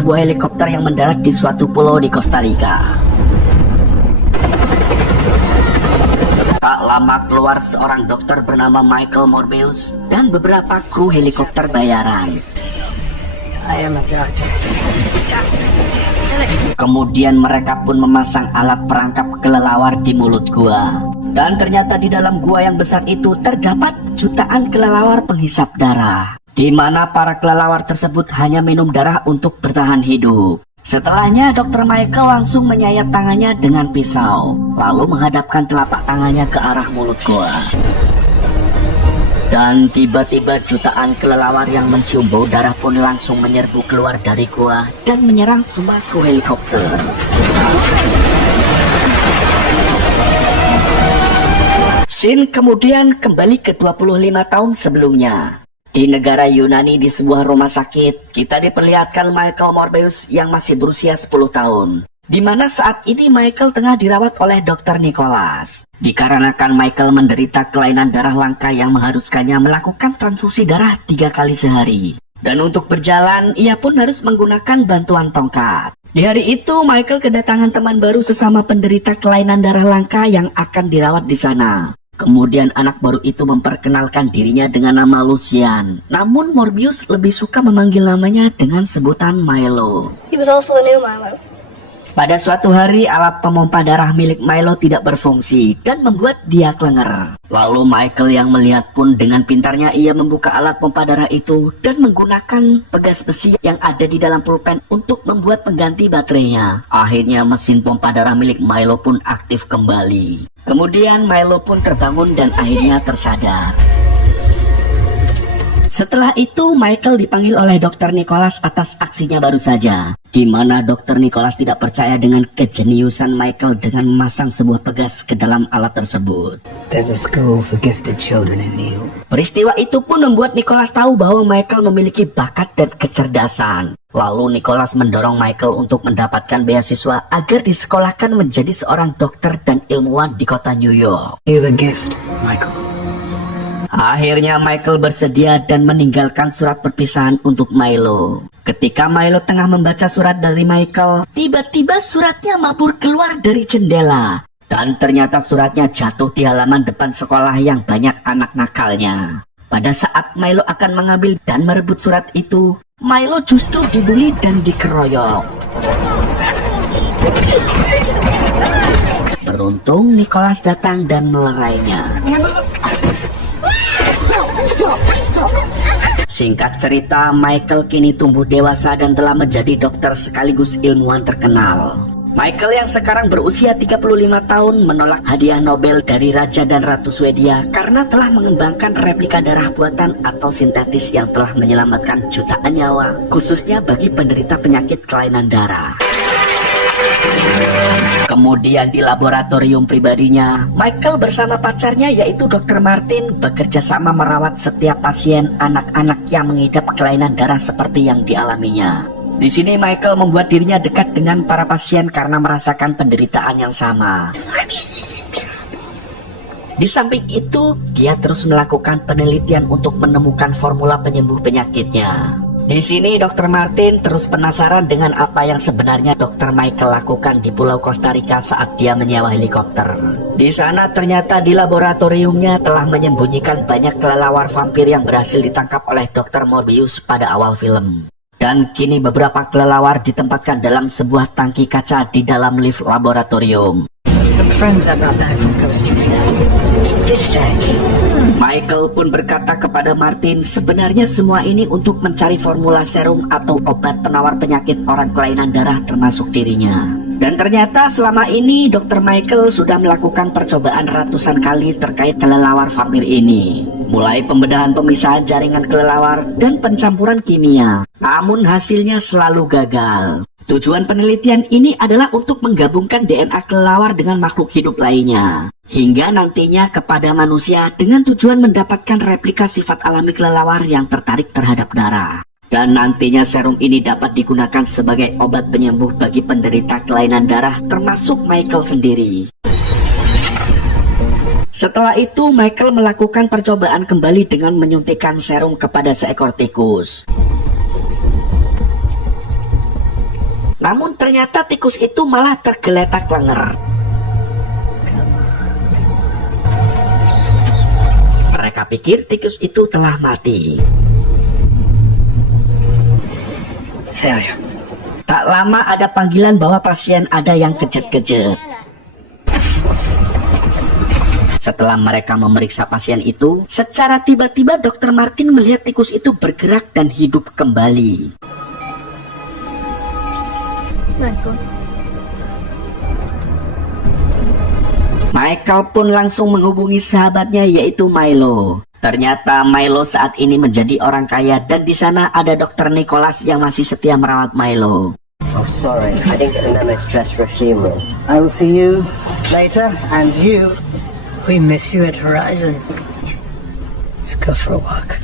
sebuah helikopter yang mendarat di suatu pulau di Costa Rica. Tak lama keluar seorang dokter bernama Michael Morbius dan beberapa kru helikopter bayaran. Kemudian mereka pun memasang alat perangkap kelelawar di mulut gua. Dan ternyata di dalam gua yang besar itu terdapat jutaan kelelawar penghisap darah, di mana para kelelawar tersebut hanya minum darah untuk bertahan hidup. Setelahnya Dr. Michael langsung menyayat tangannya dengan pisau, lalu menghadapkan telapak tangannya ke arah mulut gua. Dan tiba-tiba jutaan kelelawar yang mencium bau darah pun langsung menyerbu keluar dari gua dan menyerang semua kru helikopter. Scene kemudian kembali ke 25 tahun sebelumnya. Di negara Yunani di sebuah rumah sakit, kita diperlihatkan Michael Morbius yang masih berusia 10 tahun. Di mana saat ini Michael tengah dirawat oleh Dr. Nicholas. Dikarenakan Michael menderita kelainan darah langka yang mengharuskannya melakukan transfusi darah 3 kali sehari. Dan untuk berjalan, ia pun harus menggunakan bantuan tongkat. Di hari itu, Michael kedatangan teman baru sesama penderita kelainan darah langka yang akan dirawat di sana. Kemudian anak baru itu memperkenalkan dirinya dengan nama Lucian. Namun Morbius lebih suka memanggil namanya dengan sebutan Milo. He was also the new Milo. Pada suatu hari, alat pemompa darah milik Milo tidak berfungsi dan membuat dia kelenger. Lalu Michael yang melihat pun dengan pintarnya ia membuka alat pompa darah itu dan menggunakan pegas besi yang ada di dalam pulpen untuk membuat pengganti baterainya. Akhirnya mesin pompa darah milik Milo pun aktif kembali. Kemudian Milo pun terbangun dan akhirnya tersadar. Setelah itu Michael dipanggil oleh Dr. Nicholas atas aksinya baru saja, di mana Dr. Nicholas tidak percaya dengan kejeniusan Michael dengan memasang sebuah pegas ke dalam alat tersebut. There's a school for gifted children in New York. Peristiwa itu pun membuat Nicholas tahu bahwa Michael memiliki bakat dan kecerdasan. Lalu Nicholas mendorong Michael untuk mendapatkan beasiswa agar disekolahkan menjadi seorang dokter dan ilmuwan di kota New York. You're the gift, Michael. Akhirnya Michael bersedia dan meninggalkan surat perpisahan untuk Milo. Ketika Milo tengah membaca surat dari Michael, tiba-tiba suratnya mabur keluar dari jendela. Dan ternyata suratnya jatuh di halaman depan sekolah yang banyak anak nakalnya. Pada saat Milo akan mengambil dan merebut surat itu, Milo justru dibully dan dikeroyok. Beruntung Nicholas datang dan melerainya. Singkat cerita, Michael kini tumbuh dewasa dan telah menjadi dokter sekaligus ilmuwan terkenal. Michael yang sekarang berusia 35 tahun menolak hadiah Nobel dari Raja dan Ratu Swedia karena telah mengembangkan replika darah buatan atau sintetis yang telah menyelamatkan jutaan nyawa, khususnya bagi penderita penyakit kelainan darah. Kemudian di laboratorium pribadinya, Michael bersama pacarnya yaitu Dr. Martin bekerja sama merawat setiap pasien anak-anak yang mengidap kelainan darah seperti yang dialaminya. Di sini Michael membuat dirinya dekat dengan para pasien karena merasakan penderitaan yang sama. Di samping itu, dia terus melakukan penelitian untuk menemukan formula penyembuh penyakitnya. Di sini Dr. Martin terus penasaran dengan apa yang sebenarnya Dr. Michael lakukan di Pulau Costa Rica saat dia menyewa helikopter. Di sana ternyata di laboratoriumnya telah menyembunyikan banyak kelelawar vampir yang berhasil ditangkap oleh Dr. Morbius pada awal film. Dan kini beberapa kelelawar ditempatkan dalam sebuah tangki kaca di dalam lift laboratorium. Some friends I brought back from Costa Rica. Fish tank. Michael pun berkata kepada Martin, sebenarnya semua ini untuk mencari formula serum atau obat penawar penyakit orang kelainan darah termasuk dirinya. Dan ternyata selama ini Dr. Michael sudah melakukan percobaan ratusan kali terkait kelelawar vampir ini. Mulai pembedahan pemisahan jaringan kelelawar dan pencampuran kimia. Namun hasilnya selalu gagal. Tujuan penelitian ini adalah untuk menggabungkan DNA kelelawar dengan makhluk hidup lainnya, hingga nantinya kepada manusia dengan tujuan mendapatkan replika sifat alami kelelawar yang tertarik terhadap darah. Dan nantinya serum ini dapat digunakan sebagai obat penyembuh bagi penderita kelainan darah termasuk Michael sendiri. Setelah itu Michael melakukan percobaan kembali dengan menyuntikkan serum kepada seekor tikus. Namun ternyata tikus itu malah tergeletak lenger. Mereka pikir tikus itu telah mati. Failure. Tak lama ada panggilan bahwa pasien ada yang kejet-kejet. Setelah mereka memeriksa pasien itu, secara tiba-tiba Dr. Martin melihat tikus itu bergerak dan hidup kembali. Michael pun langsung menghubungi sahabatnya yaitu Milo. Ternyata Milo saat ini menjadi orang kaya dan di sana ada Dr. Nicholas yang masih setia merawat Milo. Oh, sorry. I didn't get the memo to dress for a funeral. I will see you later, and you. We miss you at Horizon. Let's go for a walk.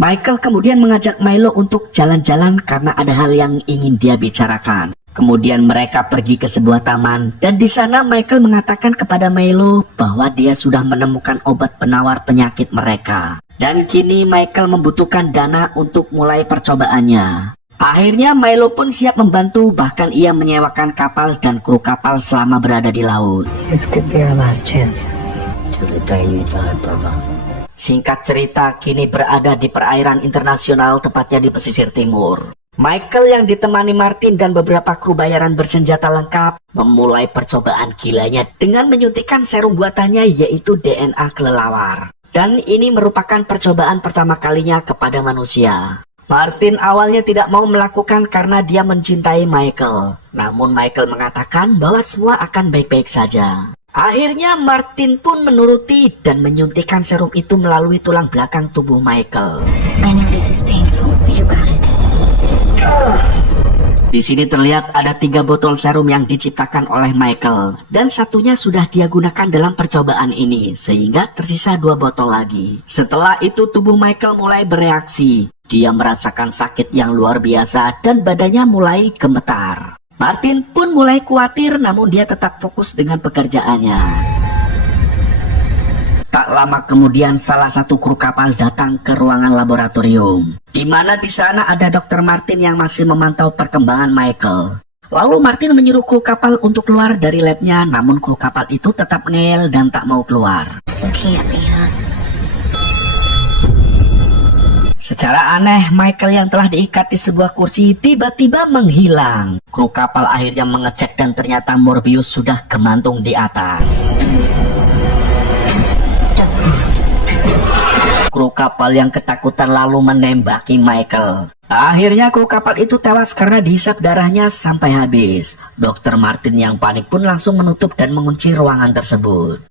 Michael kemudian mengajak Milo untuk jalan-jalan karena ada hal yang ingin dia bicarakan. Kemudian mereka pergi ke sebuah taman dan di sana Michael mengatakan kepada Milo bahwa dia sudah menemukan obat penawar penyakit mereka. Dan kini Michael membutuhkan dana untuk mulai percobaannya. Akhirnya Milo pun siap membantu, bahkan ia menyewakan kapal dan kru kapal selama berada di laut. This could be our last chance. To the day you die, brother. Singkat cerita, kini berada di perairan internasional, tepatnya di pesisir timur. Michael yang ditemani Martin dan beberapa kru bayaran bersenjata lengkap memulai percobaan gilanya dengan menyuntikkan serum buatannya yaitu DNA kelelawar. Dan ini merupakan percobaan pertama kalinya kepada manusia. Martin awalnya tidak mau melakukan karena dia mencintai Michael. Namun Michael mengatakan bahwa semua akan baik-baik saja. Akhirnya Martin pun menuruti dan menyuntikkan serum itu melalui tulang belakang tubuh Michael. I know this is painful, but you got it. Di sini terlihat ada 3 botol serum yang diciptakan oleh Michael dan satunya sudah dia gunakan dalam percobaan ini sehingga tersisa 2 botol lagi. Setelah itu tubuh Michael mulai bereaksi. Dia merasakan sakit yang luar biasa dan badannya mulai gemetar. Martin pun mulai khawatir namun dia tetap fokus dengan pekerjaannya. Tak lama kemudian salah satu kru kapal datang ke ruangan laboratorium, di mana di sana ada Dr. Martin yang masih memantau perkembangan Michael. Lalu Martin menyuruh kru kapal untuk keluar dari labnya, namun kru kapal itu tetap ngeyel dan tak mau keluar. Looking at me, huh? Secara aneh, Michael yang telah diikat di sebuah kursi tiba-tiba menghilang. Kru kapal akhirnya mengecek dan ternyata Morbius sudah gemantung di atas. Kru kapal yang ketakutan lalu menembaki Michael. Akhirnya kru kapal itu tewas karena dihisap darahnya sampai habis. Dr. Martin yang panik pun langsung menutup dan mengunci ruangan tersebut.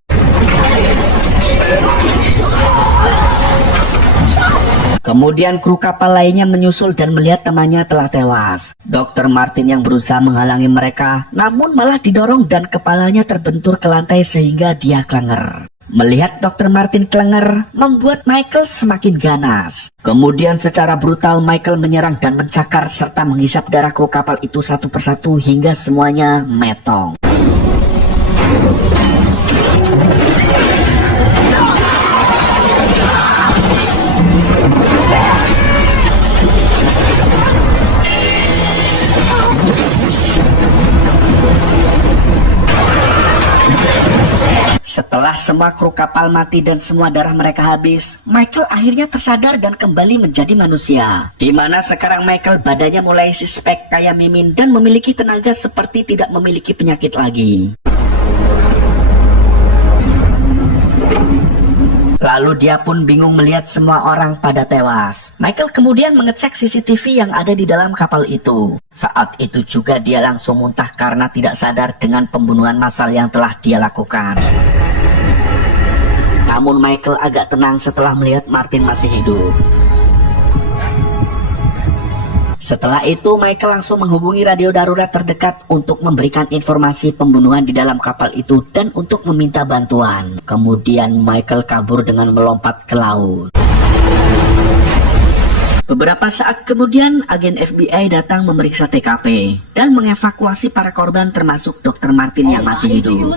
Kemudian kru kapal lainnya menyusul dan melihat temannya telah tewas. Dr. Martin yang berusaha menghalangi mereka, namun malah didorong dan kepalanya terbentur ke lantai sehingga dia kelenger. Melihat Dr. Martin kelenger, membuat Michael semakin ganas. Kemudian secara brutal Michael menyerang dan mencakar serta menghisap darah kru kapal itu satu persatu hingga semuanya metong. Setelah semua kru kapal mati dan semua darah mereka habis, Michael akhirnya tersadar dan kembali menjadi manusia. Di mana sekarang Michael badannya mulai six-pack kayak Mimin dan memiliki tenaga seperti tidak memiliki penyakit lagi. Lalu dia pun bingung melihat semua orang pada tewas. Michael kemudian mengecek CCTV yang ada di dalam kapal itu. Saat itu juga dia langsung muntah karena tidak sadar dengan pembunuhan massal yang telah dia lakukan. Namun Michael agak tenang setelah melihat Martin masih hidup. Setelah itu Michael langsung menghubungi radio darurat terdekat untuk memberikan informasi pembunuhan di dalam kapal itu dan untuk meminta bantuan. Kemudian Michael kabur dengan melompat ke laut. Beberapa saat kemudian agen FBI datang memeriksa TKP dan mengevakuasi para korban termasuk Dr. Martin yang masih hidup.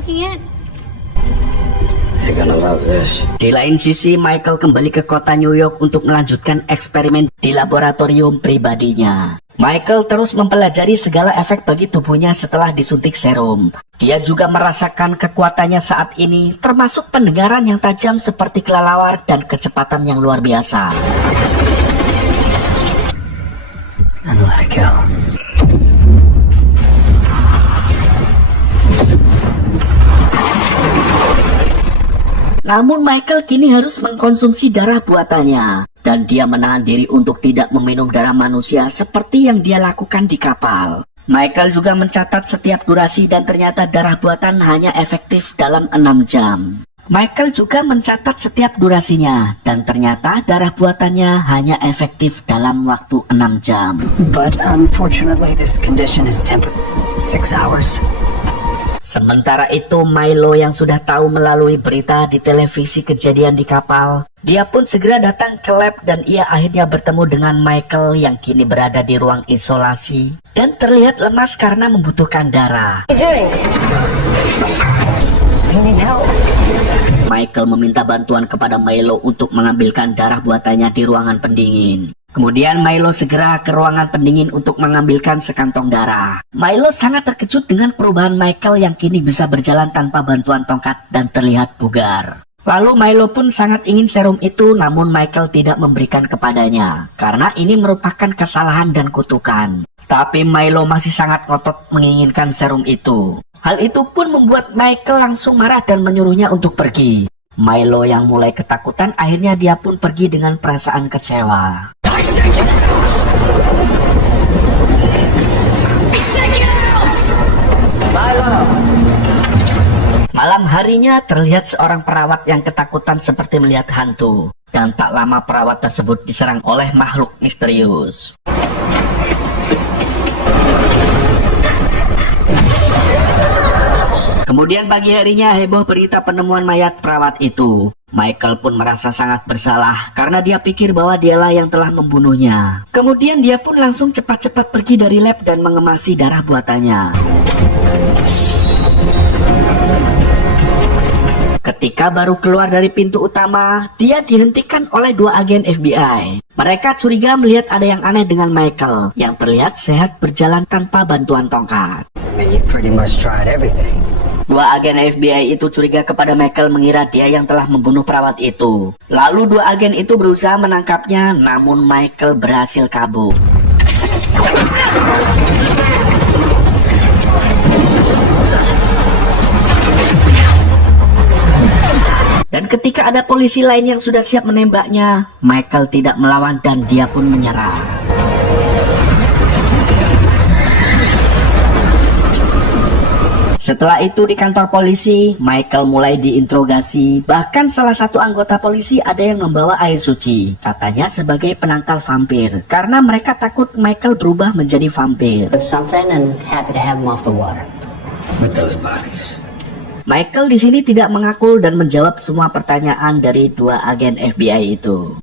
You're gonna love this. Di lain sisi, Michael kembali ke kota New York untuk melanjutkan eksperimen di laboratorium pribadinya. Michael terus mempelajari segala efek bagi tubuhnya setelah disuntik serum. Dia juga merasakan kekuatannya saat ini, termasuk pendengaran yang tajam seperti kelelawar dan kecepatan yang luar biasa. And let it go. Namun Michael kini harus mengkonsumsi darah buatannya, dan dia menahan diri untuk tidak meminum darah manusia seperti yang dia lakukan di kapal. Michael juga mencatat setiap durasi dan ternyata darah buatan hanya efektif dalam 6 jam. Michael juga mencatat setiap durasinya, dan ternyata darah buatannya hanya efektif dalam waktu 6 jam. But unfortunately, this condition is temporary. 6 hours. Sementara itu, Milo yang sudah tahu melalui berita di televisi kejadian di kapal, dia pun segera datang ke lab dan ia akhirnya bertemu dengan Michael yang kini berada di ruang isolasi dan terlihat lemas karena membutuhkan darah. Michael meminta bantuan kepada Milo untuk mengambilkan darah buatannya di ruangan pendingin. Kemudian Milo segera ke ruangan pendingin untuk mengambilkan sekantong darah. Milo sangat terkejut dengan perubahan Michael yang kini bisa berjalan tanpa bantuan tongkat dan terlihat bugar. Lalu Milo pun sangat ingin serum itu, namun Michael tidak memberikan kepadanya karena ini merupakan kesalahan dan kutukan. Tapi Milo masih sangat ngotot menginginkan serum itu. Hal itu pun membuat Michael langsung marah dan menyuruhnya untuk pergi. Milo yang mulai ketakutan akhirnya dia pun pergi dengan perasaan kecewa. Malam harinya terlihat seorang perawat yang ketakutan seperti melihat hantu. Dan tak lama perawat tersebut diserang oleh makhluk misterius. Kemudian pagi harinya heboh berita penemuan mayat perawat itu. Michael pun merasa sangat bersalah karena dia pikir bahwa dialah yang telah membunuhnya. Kemudian dia pun langsung cepat-cepat pergi dari lab dan mengemasi darah buatannya. Ketika baru keluar dari pintu utama, dia dihentikan oleh 2 agen FBI. Mereka curiga melihat ada yang aneh dengan Michael yang terlihat sehat berjalan tanpa bantuan tongkat. You pretty much tried everything. 2 agen FBI itu curiga kepada Michael mengira dia yang telah membunuh perawat itu. Lalu 2 agen itu berusaha menangkapnya, namun Michael berhasil kabur. Dan ketika ada polisi lain yang sudah siap menembaknya, Michael tidak melawan dan dia pun menyerah. Setelah itu di kantor polisi, Michael mulai diinterogasi. Bahkan salah satu anggota polisi ada yang membawa air suci, katanya sebagai penangkal vampir, karena mereka takut Michael berubah menjadi vampir. Something and happy to have him off the water. With those bodies. Michael di sini tidak mengaku dan menjawab semua pertanyaan dari 2 agen FBI itu.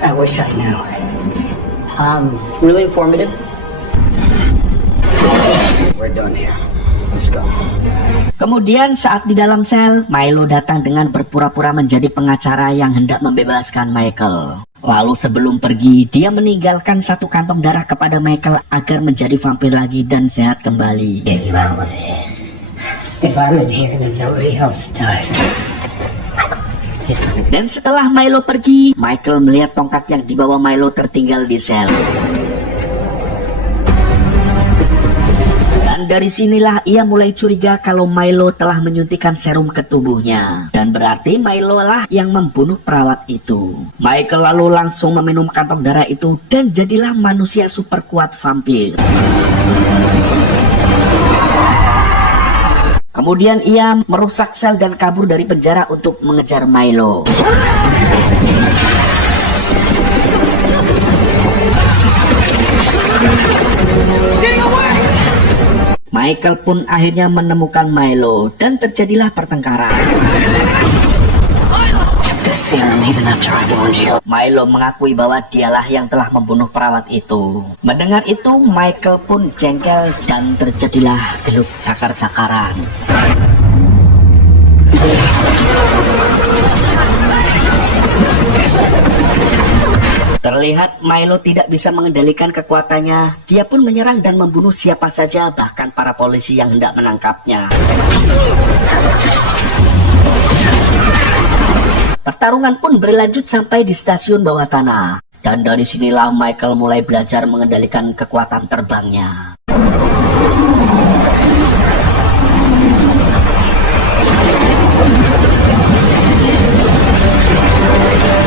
I wish I knew. Really informative. We're done here. Let's go. Kemudian saat di dalam sel, Milo datang dengan berpura-pura menjadi pengacara yang hendak membebaskan Michael. Lalu sebelum pergi, dia meninggalkan 1 kantong darah kepada Michael agar menjadi vampir lagi dan sehat kembali. Get you out of here. If I'm in here, then nobody else does. Dan setelah Milo pergi, Michael melihat tongkat yang dibawa Milo tertinggal di sel. Dan dari sinilah ia mulai curiga kalau Milo telah menyuntikkan serum ke tubuhnya. Dan berarti Milo lah yang membunuh perawat itu. Michael lalu langsung meminum kantong darah itu dan jadilah manusia super kuat vampir. Kemudian ia merusak sel dan kabur dari penjara untuk mengejar Milo. Michael pun akhirnya menemukan Milo dan terjadilah pertengkaran. Milo mengakui bahwa dialah yang telah membunuh perawat itu. Mendengar itu, Michael pun jengkel dan terjadilah geluk cakar-cakaran. Melihat Milo tidak bisa mengendalikan kekuatannya, dia pun menyerang dan membunuh siapa saja, bahkan para polisi yang hendak menangkapnya. Pertarungan pun berlanjut sampai di stasiun bawah tanah. Dan dari sinilah Michael mulai belajar mengendalikan kekuatan terbangnya.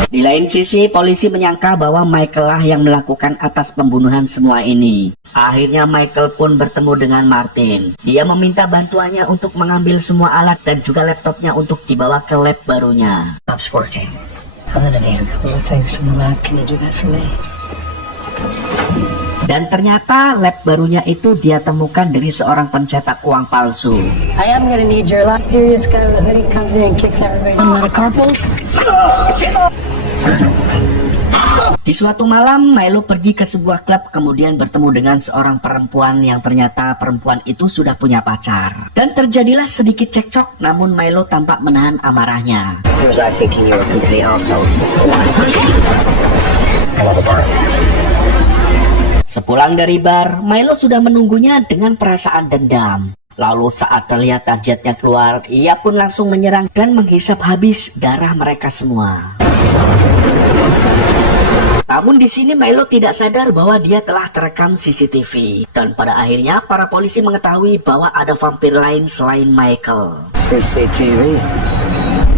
Di lain sisi, polisi menyangka bahwa Michael lah yang melakukan atas pembunuhan semua ini. Akhirnya Michael pun bertemu dengan Martin. Dia meminta bantuannya untuk mengambil semua alat dan juga laptopnya untuk dibawa ke lab barunya. Stop's working. I'm gonna need a couple of things from the lab. Can you do that for me? Dan ternyata lab barunya itu dia temukan dari seorang pencetak uang palsu. I am gonna need your mysterious guy with a hoodie comes in and kicks everybody out of carpals. Di suatu malam, Milo pergi ke sebuah klub kemudian bertemu dengan seorang perempuan yang ternyata perempuan itu sudah punya pacar. Dan terjadilah sedikit cekcok, namun Milo tampak menahan amarahnya. Who was I thinking you were company also? Another time. Sepulang dari bar, Milo sudah menunggunya dengan perasaan dendam. Lalu saat terlihat targetnya keluar, ia pun langsung menyerang dan menghisap habis darah mereka semua. Namun di sini Milo tidak sadar bahwa dia telah terekam CCTV. Dan pada akhirnya para polisi mengetahui bahwa ada vampir lain selain Michael. CCTV.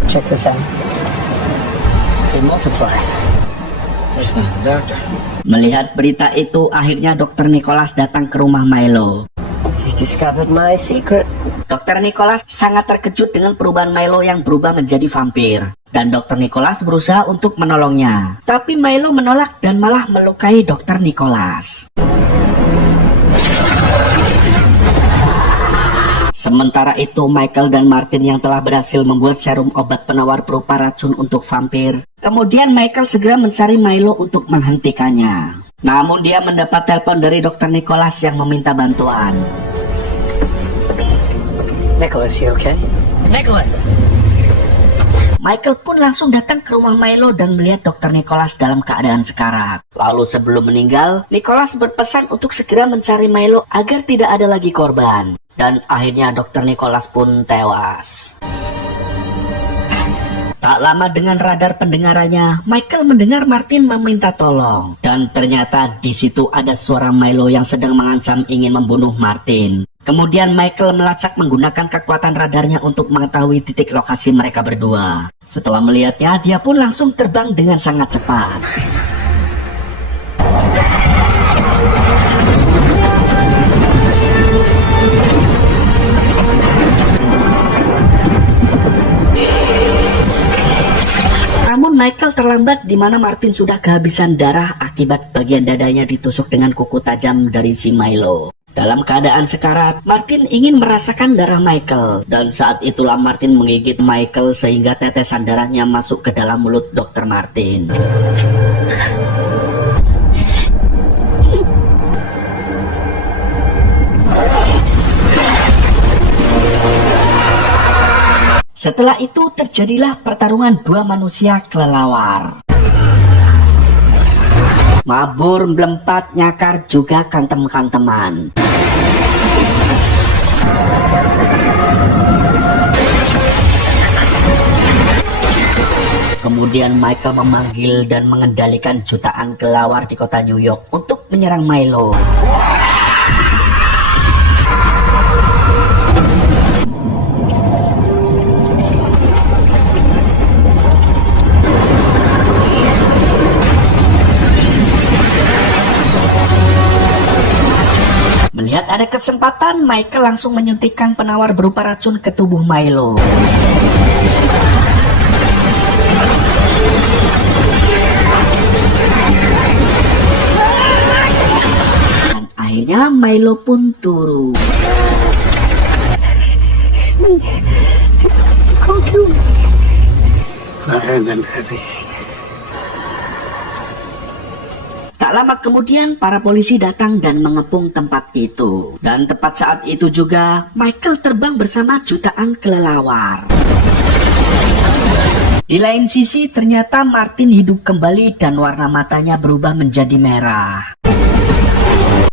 Check this out. They multiply. It's not the doctor. Melihat berita itu, akhirnya Dr. Nicholas datang ke rumah Milo. He discovered my secret. Dr. Nicholas sangat terkejut dengan perubahan Milo yang berubah menjadi vampir. Dan Dr. Nicholas berusaha untuk menolongnya. Tapi Milo menolak dan malah melukai Dr. Nicholas. Sementara itu, Michael dan Martin yang telah berhasil membuat serum obat penawar berupa racun untuk vampir. Kemudian Michael segera mencari Milo untuk menghentikannya. Namun dia mendapat telepon dari Dr. Nicholas yang meminta bantuan. Nicholas, you okay? Nicholas! Michael pun langsung datang ke rumah Milo dan melihat Dr. Nicholas dalam keadaan sekarat. Lalu sebelum meninggal, Nicholas berpesan untuk segera mencari Milo agar tidak ada lagi korban. Dan akhirnya Dr. Nicholas pun tewas. Tak lama dengan radar pendengarannya, Michael mendengar Martin meminta tolong. Dan ternyata di situ ada suara Milo yang sedang mengancam ingin membunuh Martin. Kemudian Michael melacak menggunakan kekuatan radarnya untuk mengetahui titik lokasi mereka berdua. Setelah melihatnya, dia pun langsung terbang dengan sangat cepat. Namun Michael terlambat di mana Martin sudah kehabisan darah akibat bagian dadanya ditusuk dengan kuku tajam dari si Milo. Dalam keadaan sekarat, Martin ingin merasakan darah Michael. Dan saat itulah Martin menggigit Michael sehingga tetesan darahnya masuk ke dalam mulut Dr. Martin. Setelah itu terjadilah pertarungan dua manusia kelelawar. Mabur, melempat, nyakar, juga kantem-kanteman. Kemudian Michael memanggil dan mengendalikan jutaan kelelawar di kota New York untuk menyerang Milo. Melihat ada kesempatan, Michael langsung menyuntikkan penawar berupa racun ke tubuh Milo. Dan akhirnya Milo pun turun. Tak lama kemudian, para polisi datang dan mengepung tempat itu. Dan tepat saat itu juga, Michael terbang bersama jutaan kelelawar. Di lain sisi ternyata Martin hidup kembali dan warna matanya berubah menjadi merah.